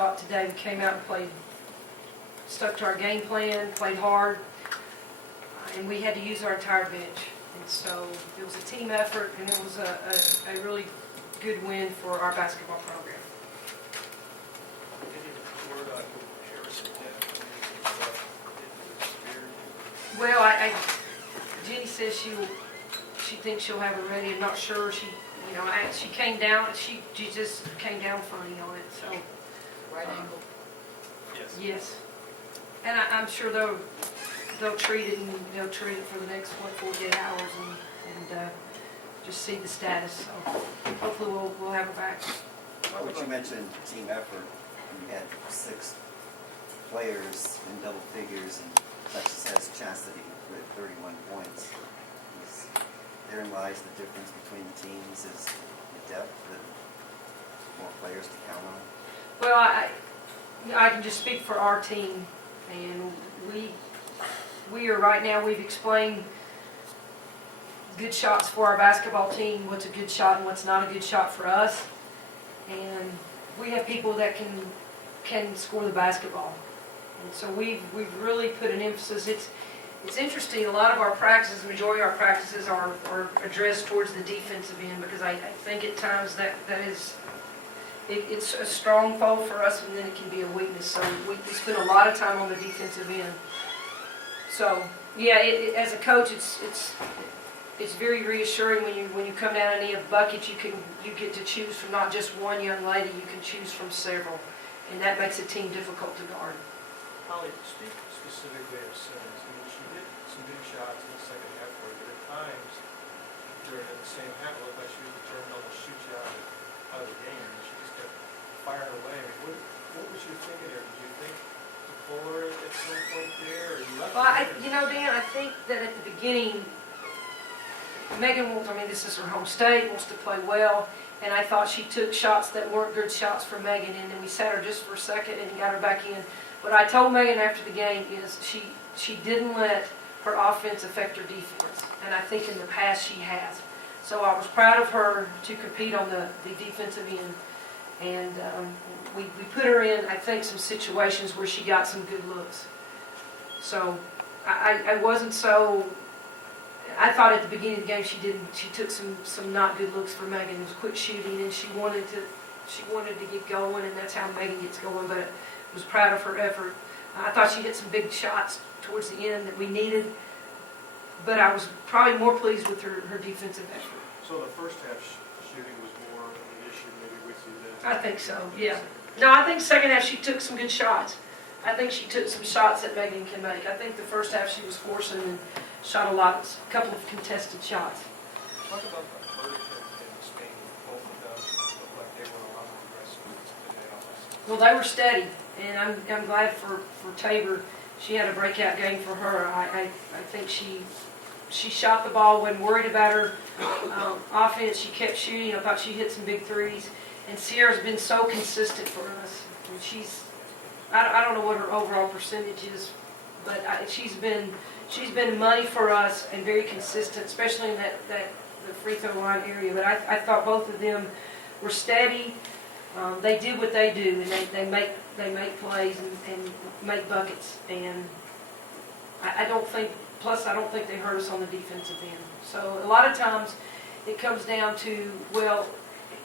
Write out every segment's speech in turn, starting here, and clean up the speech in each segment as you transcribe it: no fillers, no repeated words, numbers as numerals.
taught today. We came out and stuck to our game plan, played hard, and we had to use our entire bench. And so it was a team effort, and it was a really good win for our basketball program. Well, Jenny says she thinks she'll have it ready. I'm not sure. She came down. She just came down funny on it. So right angle. Yes. And I'm sure they'll treat it, and they'll treat it for the next 48 hours and just see the status. So hopefully we'll have her back. What you mentioned team effort, you had 6 players in double figures, and Texas has Chastity with 31 points. Therein lies the difference between the teams, is the depth and more players to count on. Well, I can just speak for our team, and we are right now, we've explained good shots for our basketball team, what's a good shot and what's not a good shot for us. And we have people that can score the basketball. And so we've really put an emphasis. It's interesting, a lot of our practices, the majority of our practices are addressed towards the defensive end, because I think at times that is, it's a strong fold for us, and then it can be a weakness. So we spend a lot of time on the defensive end. So yeah, as a coach, it's very reassuring when you come down and need a bucket. You get to choose from not just one young lady. You can choose from several, and that makes a team difficult to guard. Holly, speak specifically of Simmons. I mean, she hit some big shots in the second half, but at times during the same half, it looked like she was determined to almost shoot you out of the game, and she just kept firing away. I mean, what was your thinking there? Did you think to pull her at some point there, or you left her? Dan, I think that at the beginning, Megan wants, this is her home state, wants to play well, and I thought she took shots that weren't good shots for Megan, and then we sat her just for a second and got her back in. What I told Megan after the game is she didn't let her offense affect her defense, and I think in the past she has. So I was proud of her to compete on the defensive end, and we put her in, I think, some situations where she got some good looks. So I wasn't so. I thought at the beginning of the game she took some not good looks for Megan. It was quick shooting, and she wanted to get going, and that's how Megan gets going. But I was proud of her effort. I thought she hit some big shots towards the end that we needed, but I was probably more pleased with her defensive effort. So the first half shooting was more of an issue maybe with you than... I think so, yeah. No, I think second half she took some good shots. I think she took some shots that Megan can make. I think the first half she was forcing and shot a couple of contested shots. Talk about the verdict in Spain. Both of them looked like they were a lot more aggressive today offensively. Well, they were steady, and I'm glad for Tabor. She had a breakout game for her. I think she shot the ball, wasn't worried about her offense. She kept shooting. I thought she hit some big threes. And Sierra's been so consistent for us. And I don't know what her overall percentage is, but she's been money for us and very consistent, especially in the free throw line area. But I thought both of them were steady. They did what they do, and they make plays and make buckets. And I don't think they hurt us on the defensive end. So a lot of times it comes down to, well,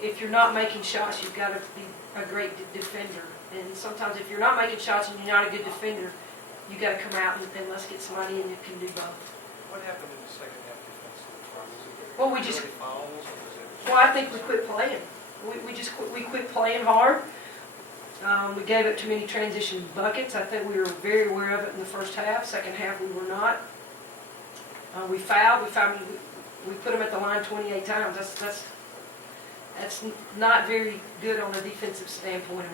if you're not making shots, you've got to be a great defender. And sometimes if you're not making shots and you're not a good defender, you got to come out and let's get somebody in that can do both. What happened in the second half defensively? Well, I think we quit playing. We quit playing hard. We gave up too many transition buckets. I think we were very aware of it in the first half. Second half, we were not. We fouled. We put them at the line 28 times. That's not very good on a defensive standpoint.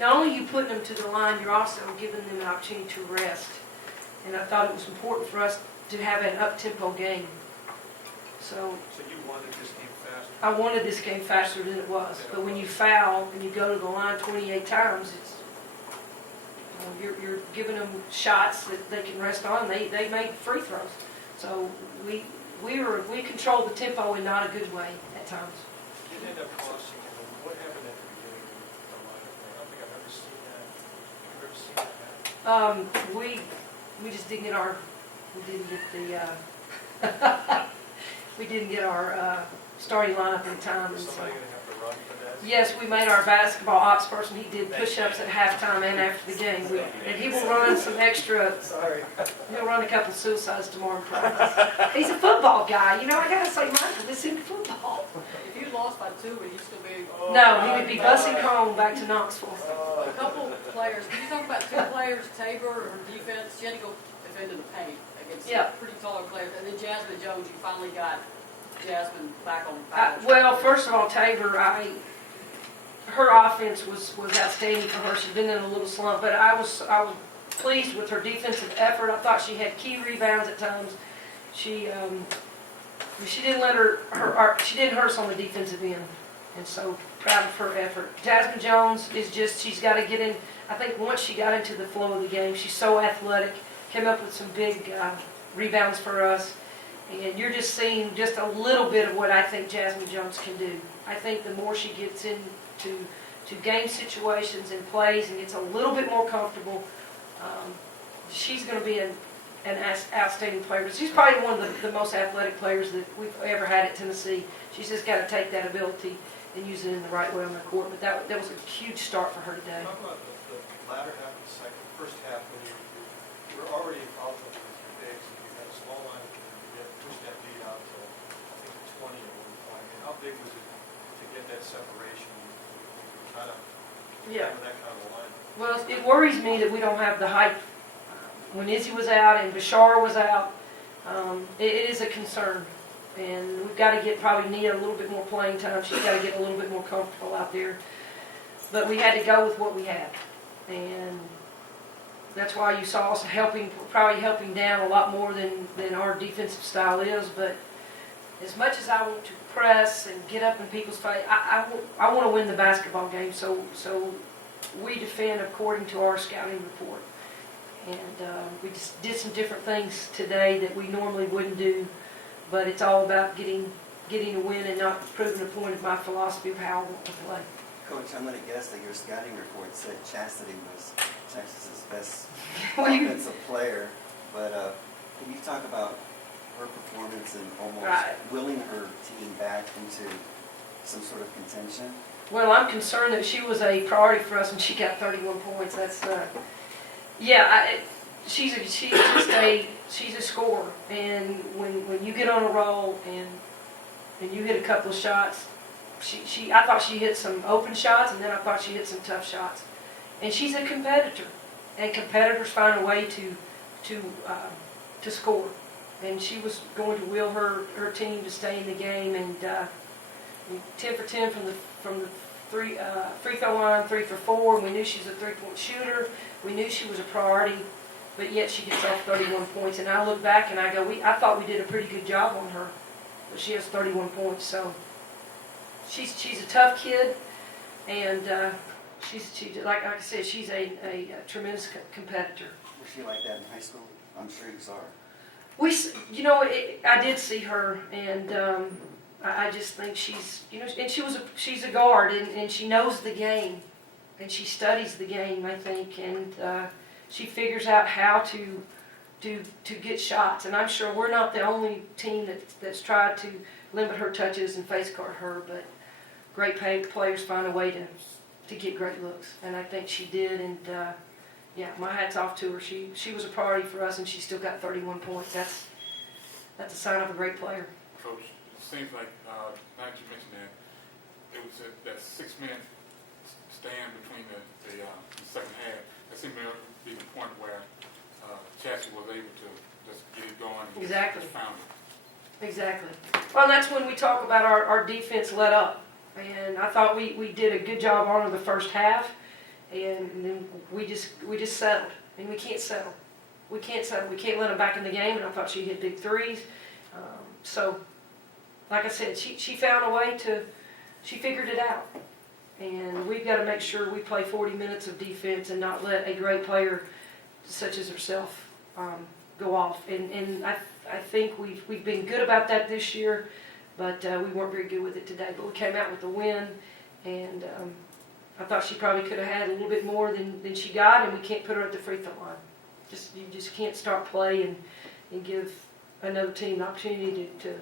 Not only are you putting them to the line, you're also giving them an opportunity to rest. And I thought it was important for us to have an up-tempo game. So you wanted this game faster? I wanted this game faster than it was. But when you foul and you go to the line 28 times, you're giving them shots that they can rest on. They made free throws. So we controlled the tempo in not a good way at times. It ended up costing you. What happened at the beginning of the lineup? I don't think I've We just didn't get our, we didn't get the, we didn't get our starting lineup in time. Is And so, somebody gonna have to run for that? yes, we made our basketball ops person, he did push-ups at halftime and after the game. And he will run some extra, Sorry. he'll run a couple suicides tomorrow in practice. He's a football guy, you know, I gotta say, Michael, this is football. If you lost by 2, would you still be? No, he would be busing home back to Knoxville. A couple players, can you talk about 2 players, Tabor, her defense, she had to go defend in the paint against Yeah. pretty taller players, and then Jasmine Jones, you finally got Jasmine back on. Well, first of all, Tabor, her offense was outstanding for her. She'd been in a little slump, but I was pleased with her defensive effort. I thought she had key rebounds at times. She didn't let she didn't hurt us on the defensive end, and so proud of her effort. Jasmine Jones is just, she's got to get in. I think once she got into the flow of the game, she's so athletic, came up with some big rebounds for us. And you're just seeing just a little bit of what I think Jasmine Jones can do. I think the more she gets into game situations and plays and gets a little bit more comfortable, she's going to be an outstanding player. But she's probably one of the most athletic players that we've ever had at Tennessee. She's just got to take that ability and use it in the right way on the court. But that was a huge start for her today. Talk about the latter half of the first half, when you were already in foul trouble with your bigs, and you had a small line, and you pushed that lead out to, I think, 20 at one point. I mean, how big was it to get that separation? Kind of, Yeah. that kind of a line. Well, it worries me that we don't have the height. When Izzy was out and Bashar was out, it is a concern. And we've got to get probably Nia a little bit more playing time. She's got to get a little bit more comfortable out there. But we had to go with what we had. And that's why you saw us probably helping down a lot more than our defensive style is. But as much as I want to press and get up in people's face, I want to win the basketball game. So we defend according to our scouting report. And we just did some different things today that we normally wouldn't do. But it's all about getting a win and not proving a point of my philosophy of how I want to play. Coach, I'm going to guess that your scouting report said Chastity was Texas's best Well, you- offensive player. But can you talk about her performance and almost Right. willing her team back into some sort of contention? Well, I'm concerned that she was a priority for us and she got 31 points. That's she's a scorer, and when you get on a roll and you hit a couple of shots, I thought she hit some open shots, and then I thought she hit some tough shots. And she's a competitor, and competitors find a way to score. And she was going to will her team to stay in the game, and 10 for 10 from the free throw line, 3 for 4. We knew she was a 3-point shooter. We knew she was a priority, but yet she gets off 31 points. And I look back and I go, I thought we did a pretty good job on her, but she has 31 points. So she's a tough kid, and like I said, she's a tremendous competitor. Was she like that in high school? I'm sure you saw her. I did see her, and I just think she's, and she's a guard, and she knows the game, and she studies the game, I think, and she figures out how to get shots. And I'm sure we're not the only team that's tried to limit her touches and face guard her, but great players find a way to get great looks, and I think she did. And yeah, my hat's off to her. She was a priority for us, and she still got 31 points. That's a sign of a great player. Coach, it seems like, now that you mentioned that, it was that 6-minute stand between the second half. That seemed to be the point where Chassie was able to just get it going. And Exactly. Just found it. Exactly. Well, that's when we talk about our defense let up. And I thought we did a good job on her the first half. And then we just settled. And we can't settle. We can't settle. We can't let them back in the game. And I thought she hit big threes. So, like I said, she found a way she figured it out. And we've got to make sure we play 40 minutes of defense and not let a great player such as herself go off. And I think we've been good about that this year, but we weren't very good with it today. But we came out with a win, and I thought she probably could have had a little bit more than she got, and we can't put her at the free throw line. You just can't start play and give another team the opportunity to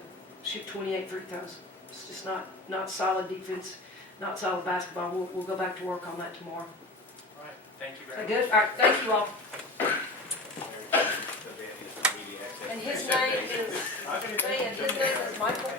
shoot 28 free throws. It's just not solid defense, not solid basketball. We'll go back to work on that tomorrow. All right, thank you Is very that much. good? All right, thank you all. So that is media access. And his name is, I'm gonna his name is Michael